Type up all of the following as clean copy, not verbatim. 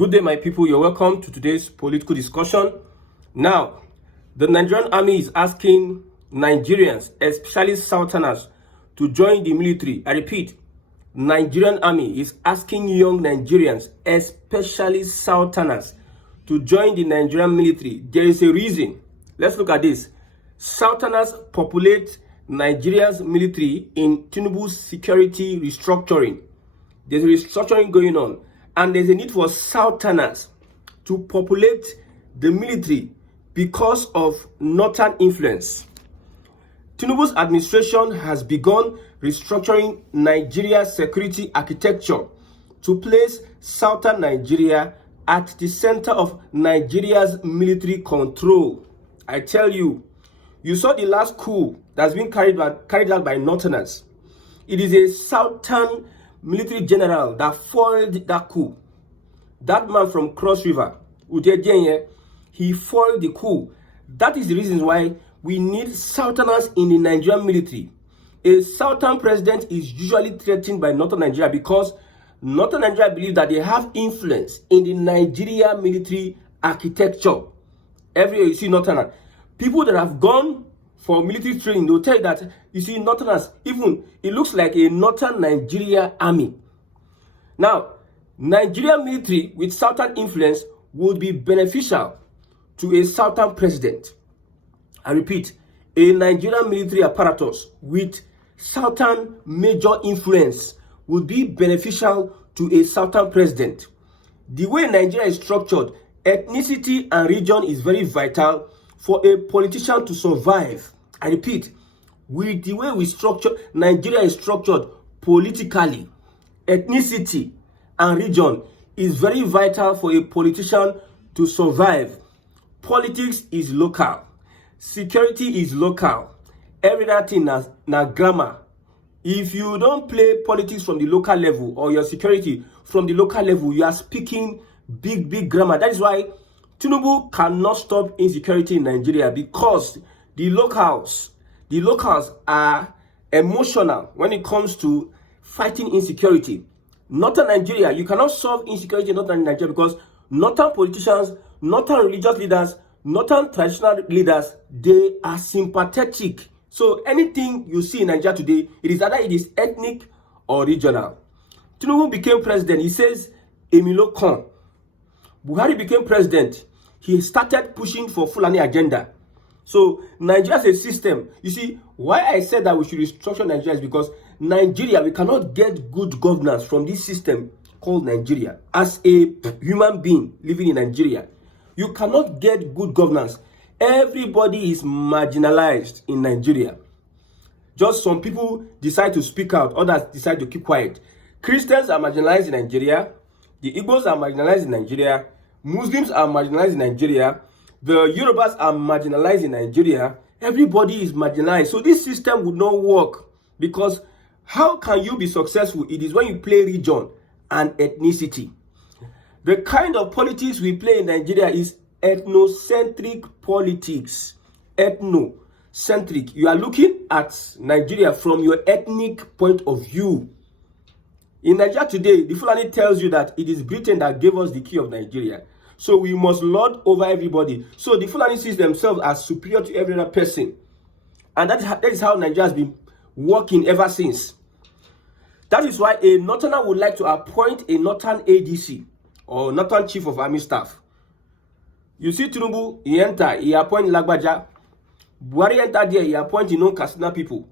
Good day, my people. You're welcome to today's political discussion. Now, the Nigerian army is asking Nigerians, especially Southerners, to join the military. I repeat, Nigerian army is asking young Nigerians, especially Southerners, to join the Nigerian military. There is a reason. Let's look at this. Southerners populate Nigeria's military in Tinubu's security restructuring. There's a restructuring going on, and there's a need for Southerners to populate the military because of northern influence. Tinubu's administration has begun restructuring Nigeria's security architecture to place southern Nigeria at the center of Nigeria's military control. I tell you, you saw the last coup that's been carried out by northerners. It is a southern military general that foiled that coup. That man from Cross River, Udejenye, he foiled the coup. That is the reason why we need Southerners in the Nigerian military. A Southern president is usually threatened by Northern Nigeria because Northern Nigeria believe that they have influence in the Nigeria military architecture. Everywhere you see Northerners, people that have gone for military training, they'll tell you that, you see, Northerners, even it looks like a Northern Nigeria army. Now, Nigerian military with Southern influence would be beneficial to a Southern president. I repeat, a Nigerian military apparatus with Southern major influence would be beneficial to a Southern president. The way Nigeria is structured, ethnicity and region is very vital for a politician to survive. I repeat, with the way we structure, Nigeria is structured politically, ethnicity and region is very vital for a politician to survive. Politics is local. Security is local. Everything na grammar. If you don't play politics from the local level or your security from the local level, you are speaking big grammar. That is why Tinubu cannot stop insecurity in Nigeria, because the locals are emotional when it comes to fighting insecurity. Northern Nigeria, you cannot solve insecurity in Northern Nigeria because Northern politicians, Northern religious leaders, Northern traditional leaders, they are sympathetic. So anything you see in Nigeria today, it is either it is ethnic or regional. Tinubu became president, he says, Emilo Kon. Buhari became president, he started pushing for Fulani agenda. So Nigeria is a system. You see, why I said that we should restructure Nigeria is because Nigeria, we cannot get good governance from this system called Nigeria. As a human being living in Nigeria, you cannot get good governance. Everybody is marginalized in Nigeria. Just some people decide to speak out, others decide to keep quiet. Christians are marginalized in Nigeria. The Igbos are marginalized in Nigeria. Muslims are marginalized in Nigeria. The Yorubas are marginalized in Nigeria. Everybody is marginalized. So this system would not work, because how can you be successful? It is when you play region and ethnicity. The kind of politics we play in Nigeria is ethnocentric politics. Ethnocentric. You are looking at Nigeria from your ethnic point of view. In Nigeria today, the Fulani tells you that it is Britain that gave us the key of Nigeria. So we must lord over everybody. So the Fulani sees themselves as superior to every other person. And that is how Nigeria has been working ever since. That is why a Northerner would like to appoint a Northern ADC or Northern Chief of Army Staff. You see Tinubu, he enter, he appoint Lagbaja. Buhari enter there, he appoint Kasina people.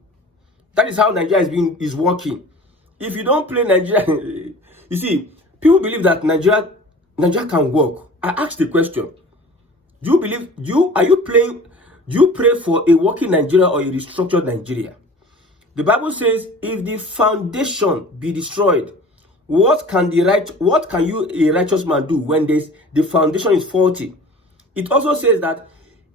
That is how Nigeria is working. If you don't play Nigeria, you see, people believe that Nigeria can work. I ask the question: do you pray for a working Nigeria or a restructured Nigeria? The Bible says, if the foundation be destroyed, what can you, a righteous man, do when the foundation is faulty? It also says that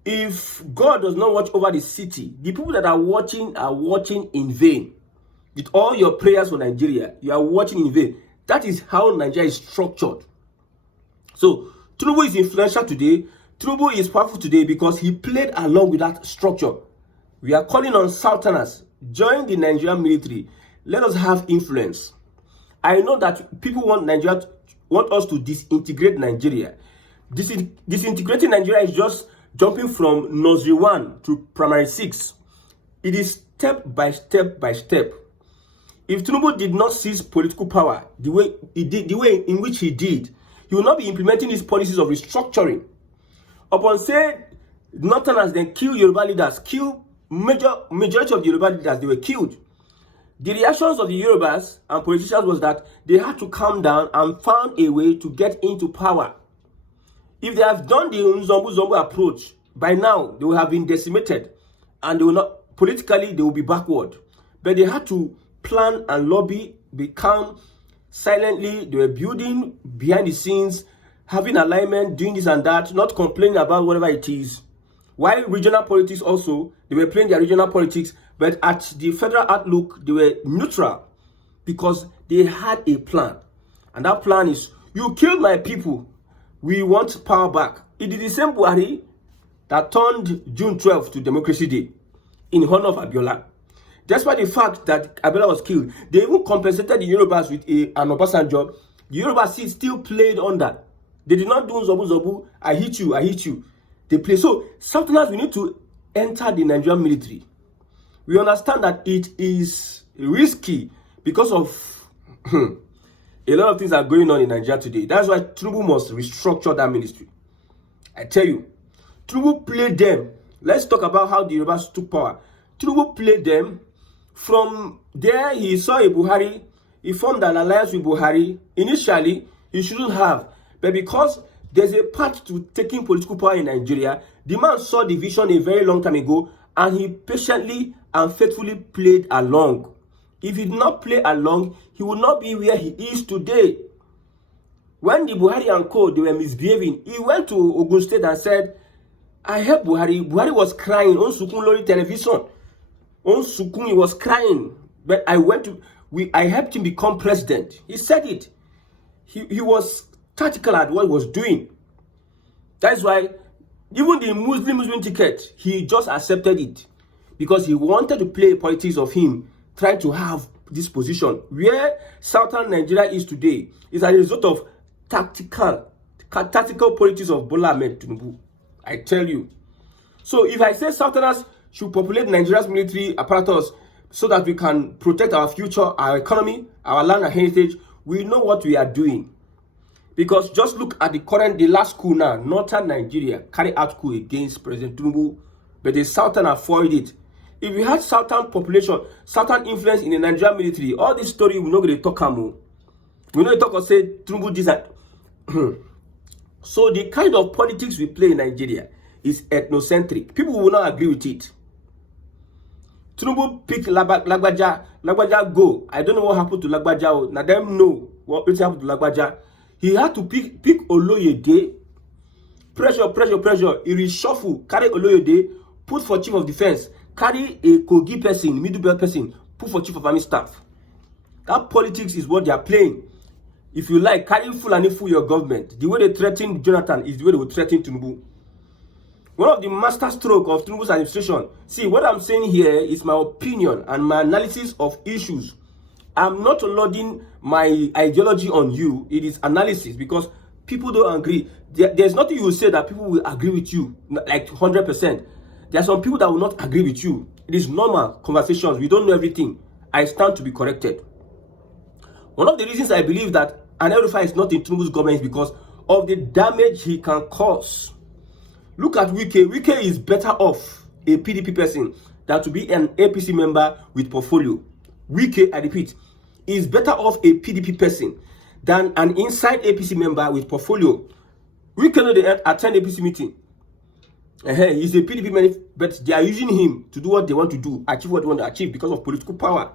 if God does not watch over the city, the people that are watching in vain. With all your prayers for Nigeria, you are watching in vain. That is how Nigeria is structured. So Tinubu is influential today. Tinubu is powerful today because he played along with that structure. We are calling on Southerners, join the Nigerian military. Let us have influence. I know that people want Nigeria want us to disintegrate Nigeria. Disintegrating Nigeria is just jumping from nursery 1 to primary 6. It is step by step by step. If Tinubu did not seize political power the way in which he did, he will not be implementing his policies of restructuring. Upon say Northerners then kill Yoruba leaders, kill majority of the Yoruba leaders, they were killed. The reactions of the Yorubas and politicians was that they had to calm down and found a way to get into power. If they have done the Zombu approach, by now they will have been decimated and they will not, politically they will be backward. But they had to plan and lobby, be calm, silently. They were building behind the scenes, having alignment, doing this and that, not complaining about whatever it is. While regional politics also, they were playing their regional politics, but at the federal outlook, they were neutral because they had a plan. And that plan is, you killed my people, we want power back. It is the same Buhari that turned June 12th to Democracy Day in honor of Abiola. Despite the fact that Abiola was killed, they even compensated the Yorubas with an Obasanjo. The Yorubas still played on that. They did not do Zobu, I hit you, I hit you. They play. So, Southerners, we need to enter the Nigerian military. We understand that it is risky because of a lot of things are going on in Nigeria today. That's why Tinubu must restructure that ministry. I tell you, Tinubu played them. Let's talk about how the Yorubas took power. Tinubu played them. From there, he saw a Buhari. He formed an alliance with Buhari. Initially, he shouldn't have. But because there's a path to taking political power in Nigeria, the man saw the vision a very long time ago, and he patiently and faithfully played along. If he did not play along, he would not be where he is today. When the Buhari and co, they were misbehaving, he went to Ogun State and said, I helped Buhari. Buhari was crying on Sukun Lori television. On Sukun, he was crying. But I helped him become president. He said it. He was tactical at what he was doing. That's why even the Muslim ticket, he just accepted it. Because he wanted to play politics of him trying to have this position. Where southern Nigeria is today is as a result of tactical politics of Bola Ahmed Tinubu. I tell you. So if I say Southerners should populate Nigeria's military apparatus so that we can protect our future, our economy, our land and heritage, we know what we are doing. Because just look at the last coup now, northern Nigeria carry out coup against President Tinubu, but the southern avoid it. If we had southern population, southern influence in the Nigerian military, all this story we're not going to talk about. We're not going to talk or say Tinubu this that. So the kind of politics we play in Nigeria is ethnocentric. People will not agree with it. Tinubu pick Lagbaja go. I don't know what happened to Lagbaja. Now them know what happened to Lagbaja. He had to pick Oloyede. Pressure. He reshuffle, carry Oloyede, put for chief of defense, carry a Kogi person, middle belt person, put for chief of army staff. That politics is what they are playing. If you like, carry Fulani for your government. The way they threaten Jonathan is the way they will threaten Tinubu. One of the master stroke of Tinubu's administration. See, what I'm saying here is my opinion and my analysis of issues. I'm not loading my ideology on you. It is analysis because people don't agree. There's nothing you will say that people will agree with you, like 100%. There are some people that will not agree with you. It is normal conversations. We don't know everything. I stand to be corrected. One of the reasons I believe that an El-Rufai is not in Tinubu's government is because of the damage he can cause. Look at Wike. Wike is better off a PDP person than to be an APC member with portfolio. Wike, I repeat, is better off a PDP person than an inside APC member with portfolio. Wike know they attend APC meeting. He's a PDP man, but they are using him to do what they want to do, achieve what they want to achieve because of political power.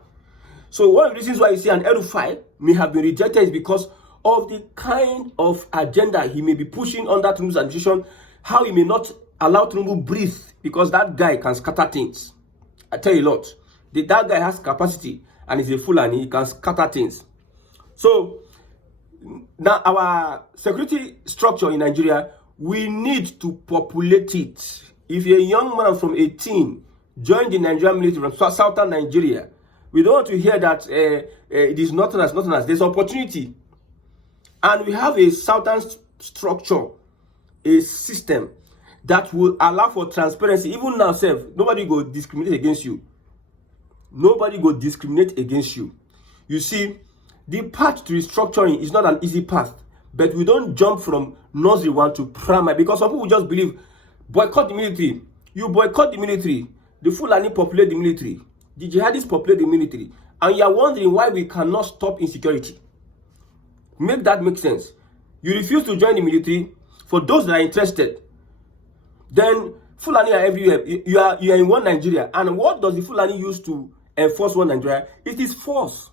So one of the reasons why you see an El-Rufai may have been rejected is because of the kind of agenda he may be pushing under Tinubu's administration, how he may not allow Tinubu breathe because that guy can scatter things. I tell you a lot. That guy has capacity and is a fool and he can scatter things. So now our security structure in Nigeria, we need to populate it. If you're a young man from 18, join the Nigerian military from southern Nigeria. We don't want to hear that it is not as. There's opportunity. And we have a southern structure, a system that will allow for transparency. Even now, nobody go discriminate against you. Nobody go discriminate against you. You see, the path to restructuring is not an easy path, but we don't jump from nursery 1 to primary, because some people just believe, boycott the military. You boycott the military, the Fulani populate the military, the jihadists populate the military, and you are wondering why we cannot stop insecurity. Make that make sense. You refuse to join the military. For those that are interested, then Fulani are everywhere. You are in one Nigeria. And what does the Fulani use to enforce one Nigeria? It is force.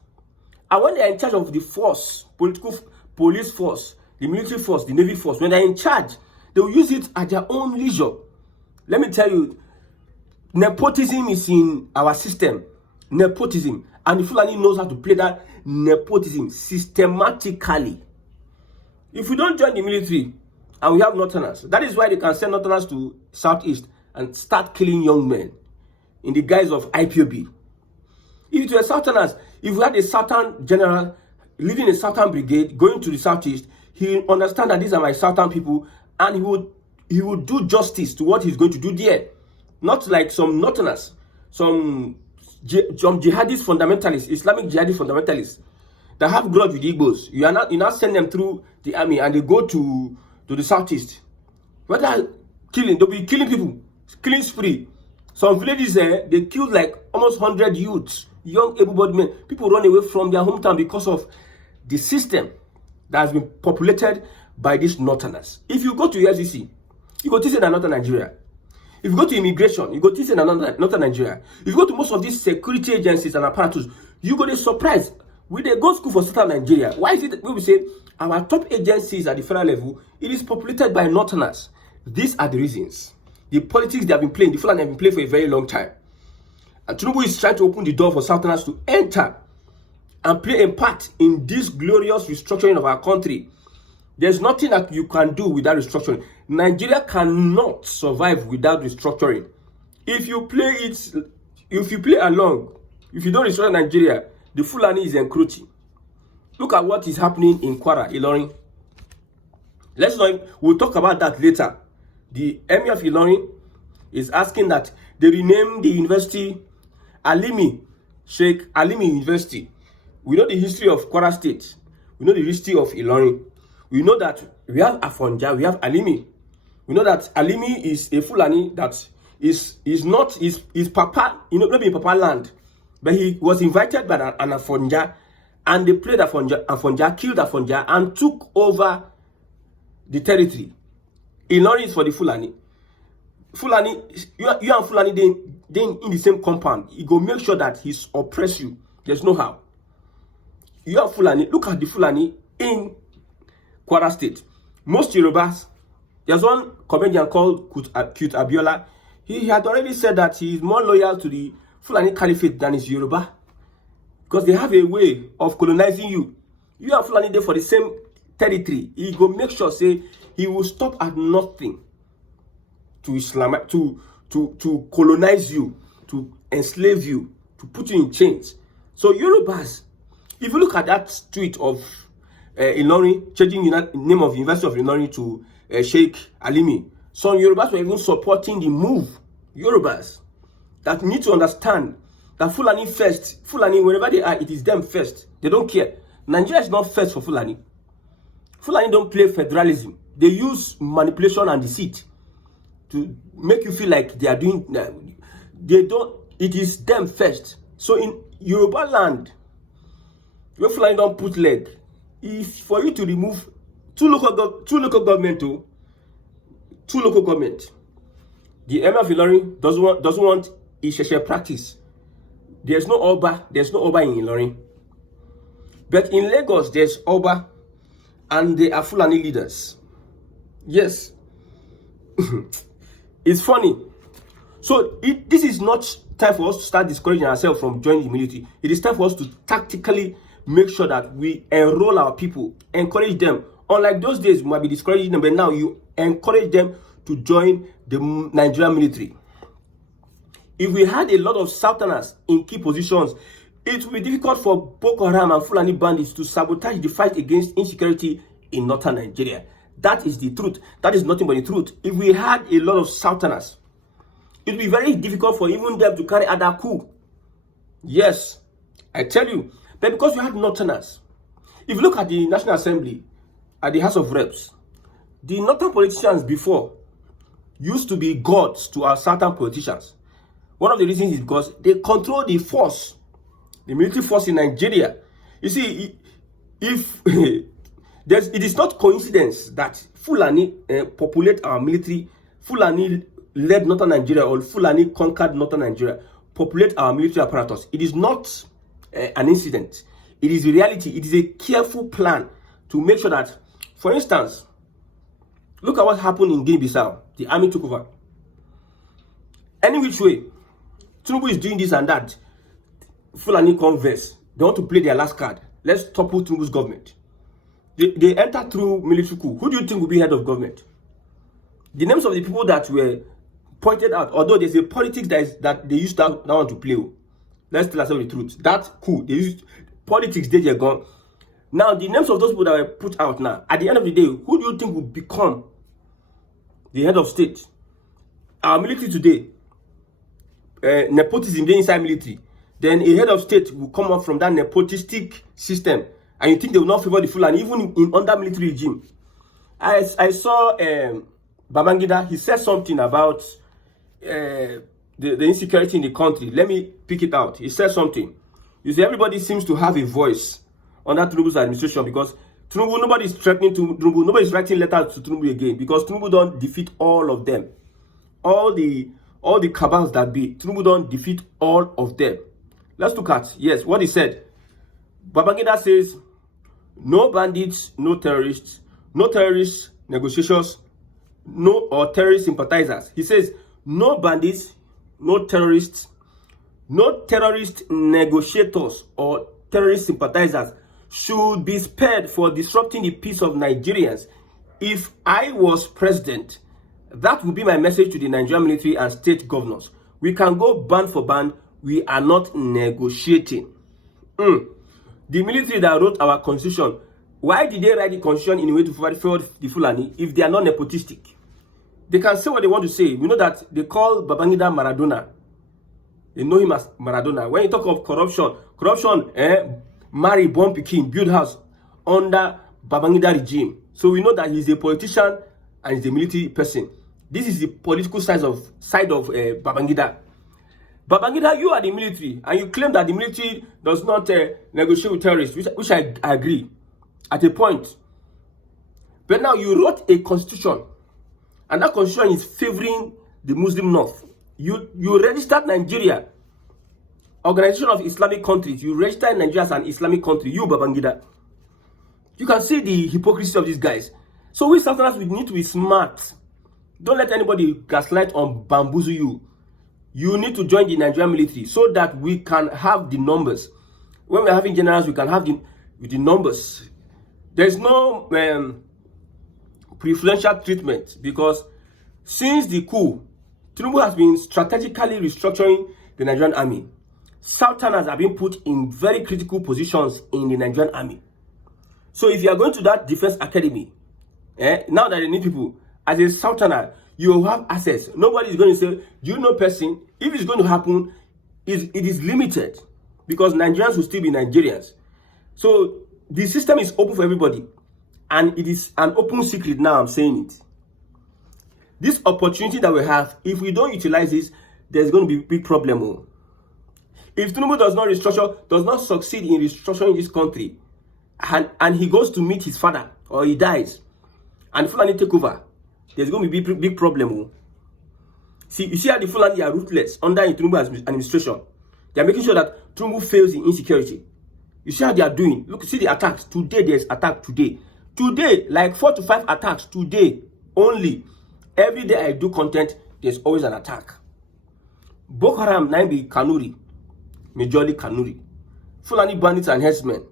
And when they are in charge of the force, police force, the military force, the navy force, when they are in charge, they will use it at their own leisure. Let me tell you, nepotism is in our system. Nepotism. And the Fulani knows how to play that nepotism systematically. If we don't join the military and we have northerners, that is why they can send northerners to southeast and start killing young men in the guise of IPOB. If it were southerners, if we had a southern general leading a southern brigade going to the southeast, he will understand that these are my southern people, and he would do justice to what he's going to do there. Not like some northerners, some jihadist fundamentalists, Islamic jihadist fundamentalists that have grudge with Igbos. You now send them through the army and they go to the southeast. What are killing? They'll be killing people, killing spree. Some villages there, they killed like almost 100 youths, young able-bodied men. People run away from their hometown because of the system that has been populated by these northerners. If you go to USDC, you go to northern Nigeria. If you go to immigration, you go to northern Nigeria. If you go to most of these security agencies and apparatus, you go to surprise. We they go school for southern Nigeria. Why is it we say our top agencies at the federal level, it is populated by northerners? These are the reasons. The politics they have been playing, the Fulani have been playing for a very long time. And Tinubu is trying to open the door for southerners to enter and play a part in this glorious restructuring of our country. There's nothing that you can do without restructuring. Nigeria cannot survive without restructuring. If you play along, if you don't restructure Nigeria, the Fulani is encroaching. Look at what is happening in Kwara, Ilorin. We'll talk about that later. The Emir of Ilorin is asking that they rename the university Alimi, Sheikh Alimi University. We know the history of Kwara State. We know the history of Ilorin. We know that we have Afonja, we have Alimi. We know that Alimi is a Fulani that is not his papa, not in Papa land, but he was invited by an Afonja, and they played Afonja, killed Afonja, and took over the territory. Ilorin is for the Fulani. Fulani, you and Fulani, they in the same compound. He go make sure that he's oppress you. There's no how. You are Fulani. Look at the Fulani in Kwara State. Most Yorubas, there's one comedian called Cute Abiola. He had already said that he is more loyal to the Fulani Caliphate than his Yoruba, because they have a way of colonizing you. You are Fulani there for the same territory. He go make sure say he will stop at nothing to to colonize you, to enslave you, to put you in chains. So Yorubas, if you look at that tweet of Ilorin changing the name of the University of Ilorin to Sheikh Alimi, some Yorubas were even supporting the move. Yorubas that need to understand that Fulani first, Fulani wherever they are, it is them first. They don't care. Nigeria is not first for Fulani. Fulani don't play federalism. They use manipulation and deceit to make you feel like they are doing. They don't. It is them first. So in Yoruba land, where Fulani don't put leg, is for you to remove two local government. The Emir of Ilorin doesn't want Isheshe practice. There's no Oba in Ilorin. But in Lagos, there's Oba, and they are Fulani leaders. Yes. It's funny. So this is not time for us to start discouraging ourselves from joining the military. It is time for us to tactically make sure that we enroll our people, encourage them. Unlike those days, we might be discouraging them, but now you encourage them to join the Nigerian military. If we had a lot of Southerners in key positions, it would be difficult for Boko Haram and Fulani bandits to sabotage the fight against insecurity in northern Nigeria. That is the truth. That is nothing but the truth. If we had a lot of southerners, it would be very difficult for even them to carry out that coup. Yes, I tell you. But because we had northerners, if you look at the National Assembly, at the House of Reps, the northern politicians before used to be gods to our southern politicians. One of the reasons is because they control the force, the military force in Nigeria. You see, if it is not coincidence that Fulani populate our military, Fulani led northern Nigeria, or Fulani conquered northern Nigeria, populate our military apparatus. It is not an incident. It is a reality. It is a careful plan to make sure that, for instance, look at what happened in Guinea-Bissau. The army took over. Any which way, Tinubu is doing this and that. Fulani converse. They want to play their last card. Let's topple Tinubu's government. They enter through military coup. Who do you think will be head of government? The names of the people that were pointed out, although there's a politics that they used to now want to play. Let's tell ourselves the truth. That coup, they used politics, they're gone. Now, the names of those people that were put out now, at the end of the day, who do you think will become the head of state? Our military today, nepotism inside military. Then a head of state will come up from that nepotistic system. And you think they will not favor the Fulani, even in under military regime. I saw Babangida, he said something about the insecurity in the country. Let me pick it out. He said something. You see, everybody seems to have a voice under Tinubu's administration, because Tinubu, nobody is threatening to Tinubu, nobody is writing letters to Tinubu again, because Tinubu don't defeat all of them. All the cabals that be, Tinubu don't defeat all of them. Let's look at, yes, what he said. Babangida says, no bandits, no terrorists, no terrorist negotiations, or terrorist sympathizers. He says, no bandits, no terrorists, no terrorist negotiators or terrorist sympathizers should be spared for disrupting the peace of Nigerians. If I was president, that would be my message to the Nigerian military and state governors. We can go band for band. We are not negotiating. The military that wrote our constitution, why did they write the constitution in a way to favor the Fulani if they are not nepotistic? They can say what they want to say. We know that they call Babangida Maradona. They know him as Maradona. When you talk of corruption, marry, born Pekin, build house under Babangida regime. So we know that he's a politician and he's a military person. This is the political side of Babangida. Babangida, you are the military, and you claim that the military does not negotiate with terrorists, which I agree at a point. But now you wrote a constitution, and that constitution is favoring the Muslim North. You registered Nigeria, Organization of Islamic Countries. You registered Nigeria as an Islamic country. You, Babangida. You can see the hypocrisy of these guys. So we Southerners, we need to be smart. Don't let anybody gaslight or bamboozle you. You need to join the Nigerian military so that we can have the numbers. When we're having generals, we can have the numbers. There's no preferential treatment, because since the coup, Tinubu has been strategically restructuring the Nigerian army. Southerners have been put in very critical positions in the Nigerian army. So if you are going to that defense academy, now that they need people, as a Southerner, you have access. Nobody is going to say, do you know person? If it's going to happen, it is limited, because Nigerians will still be Nigerians. So the system is open for everybody. And it is an open secret now, I'm saying it. This opportunity that we have, if we don't utilize this, there's going to be a big problem. If Tinubu does not restructure, does not succeed in restructuring this country, and he goes to meet his father, or he dies, and Fulani take over, there's going to be a big problem. See, you see how the Fulani are ruthless under Tinubu's administration. They are making sure that Tinubu fails in insecurity. You see how they are doing. Look, see the attacks. Today, there's attack today. Today, like 4 to 5 attacks today only. Every day I do content, there's always an attack. Boko Haram, Naimbi, Kanuri, majorly Kanuri. Fulani bandits and herdsmen.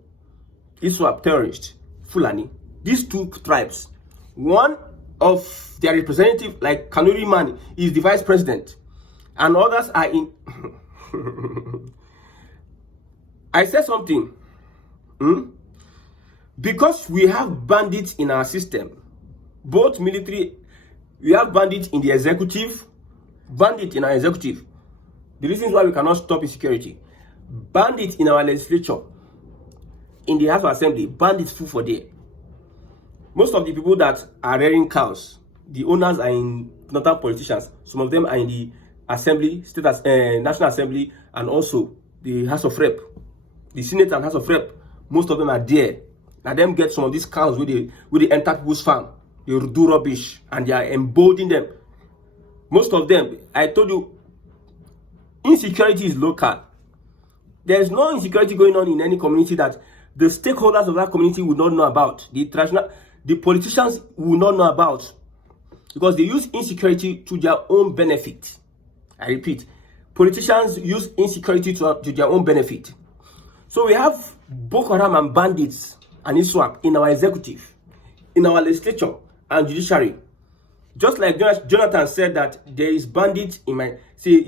ISWAP terrorists, Fulani. These two tribes, one of their representative, like Kanuri man, is the vice president, and others are in. I said something. Because we have bandits in our system, both military, we have bandits in the executive, bandits in our executive. The reasons why we cannot stop insecurity. Bandits in our legislature, in the House of Assembly, bandits full for there. Most of the people that are rearing cows, the owners are in northern politicians. Some of them are in the Assembly, National Assembly, and also the House of Rep, the Senate and House of Rep. Most of them are there. Now them get some of these cows where they enter people's farm, they do rubbish, and they are emboldening them. Most of them, I told you, insecurity is local. There's no insecurity going on in any community that the stakeholders of that community will not know about. The politicians will not know about, because they use insecurity to their own benefit. I repeat, politicians use insecurity to their own benefit. So we have Boko Haram and bandits and ISWAP in our executive, in our legislature and judiciary. Just like Jonathan said that there is bandits in my... See,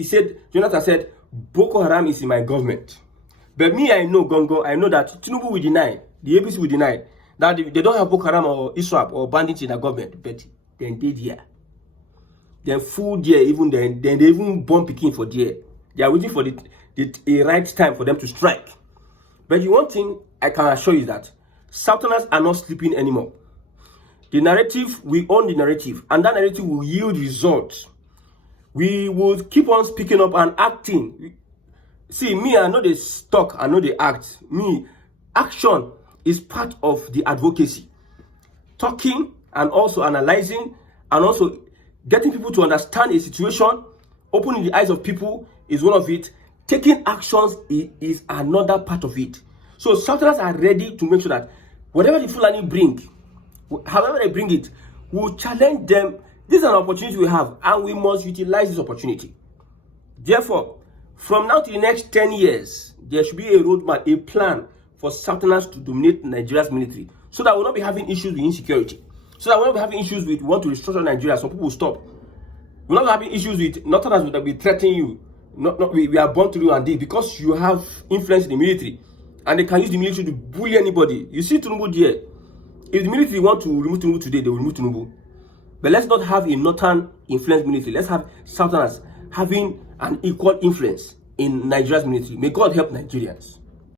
Jonathan said, Boko Haram is in my government. But me, I know, Gongo, I know that Tinubu will deny, the APC will deny, that they don't have Boko Haram or ISWAP or bandits in the government. But then they there. Then full there, even then they even born picking for there. They are waiting for the right time for them to strike. But the one thing I can assure you that Southerners are not sleeping anymore. The narrative, we own the narrative, and that narrative will yield results. We will keep on speaking up and acting. See, me, I know they talk, I know they act. Me, action is part of the advocacy. Talking and also analyzing and also getting people to understand a situation, opening the eyes of people is one of it. Taking actions is another part of it. So Southerners are ready to make sure that whatever the Fulani bring, however they bring it, we'll challenge them. This is an opportunity we have, and we must utilize this opportunity. Therefore, from now to the next 10 years, there should be a roadmap, a plan for Southerners to dominate Nigeria's military, so that we'll not be having issues with insecurity, so that we'll not be having issues with want to restructure Nigeria, so people will stop. We'll not be having issues with Northerners will be threatening you. We are born to do and this, because you have influence in the military, and they can use the military to bully anybody. You see Tinubu there. If the military want to remove Tinubu today, they will remove Tinubu. But let's not have a northern influence military. Let's have Southerners having an equal influence in Nigeria's military. May God help Nigerians.